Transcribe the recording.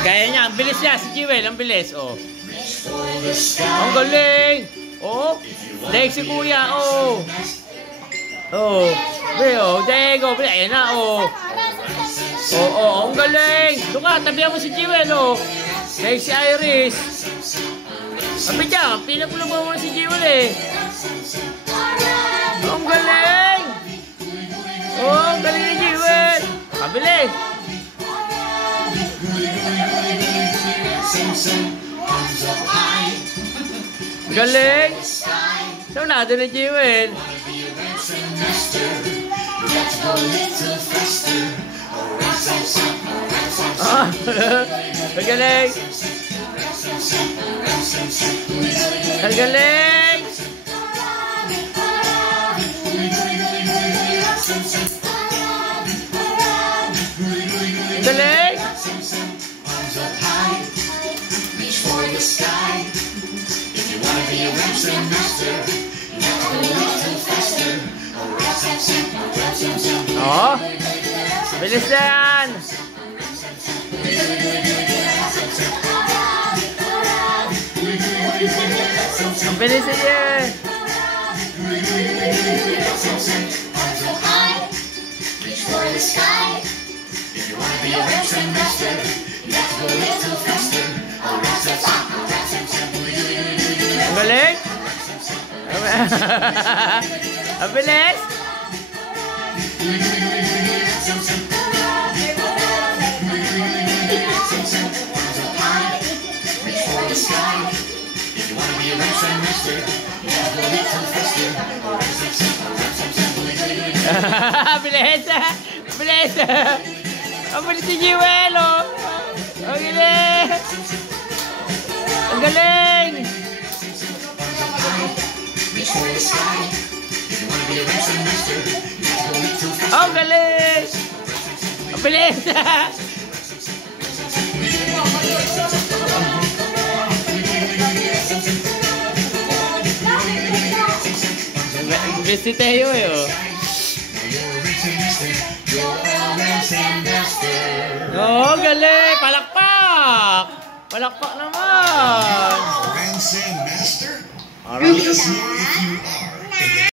Kaya niya, ang bilis niya si Jewel, ang bilis, oh. Ang galing! Oh, daig si Kuya, oh. Oh, oh, Diego, ayan na, oh. Oh, ang galing! Doon ka, tabihan mo si Jewel, oh. Daig si Iris. Sabi niya, pinagulong mo si Jewel, eh. Ang galing! Oh, ang galing ni Jewel. Mabilis! Galing! So, nado na Jewel. Ah, galing! Galing! Galing! Oh, bilis na yan! Ang bilis na yan! Ang galing! Ang bilis! Bilis! Bilis! Ang bilis si Jewel, oh! Ang galing! Ang galing! Ang galing! Ang bilis! Ang bilis si Teo, eh, oh! Oh, galing! Palakpak! Palakpak naman! Grandstand Master? Let us know if you are.